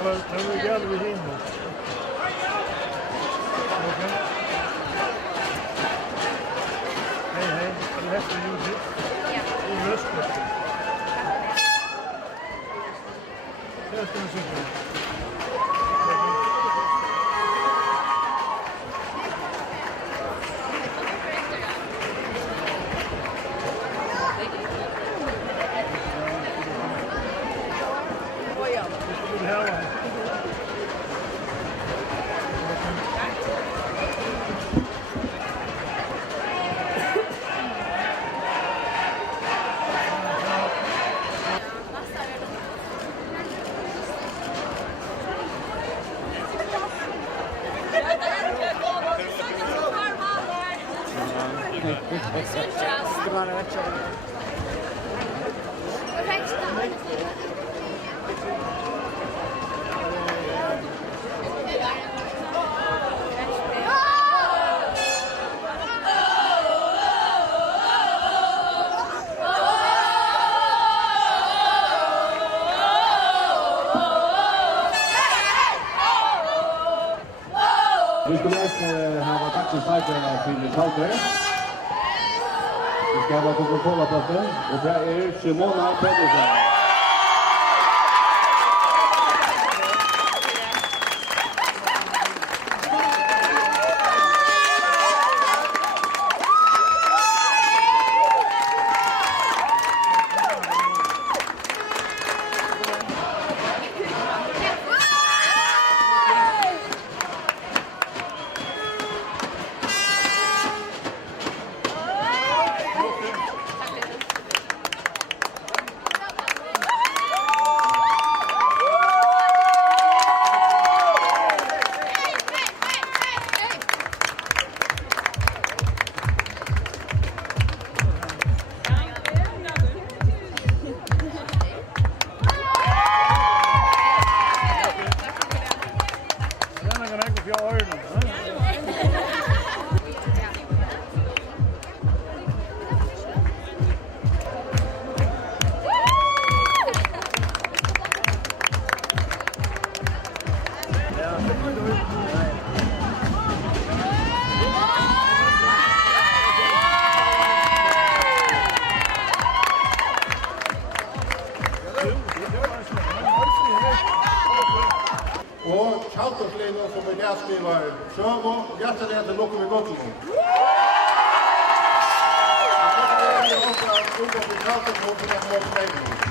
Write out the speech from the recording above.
we got it in. Okay. Hey, you have to use it. Yeah. You risk it. That's going to sit there. Vi skulle ha taxi fighter till Kalter. Vi ska ha Coca-Cola-potten och det är Simona Pedersen. Og Kjaltorslinjen som der skriver Sjøvo, hjertelig til dere med godt nå. Det er også en god og Kjaltorslinjen som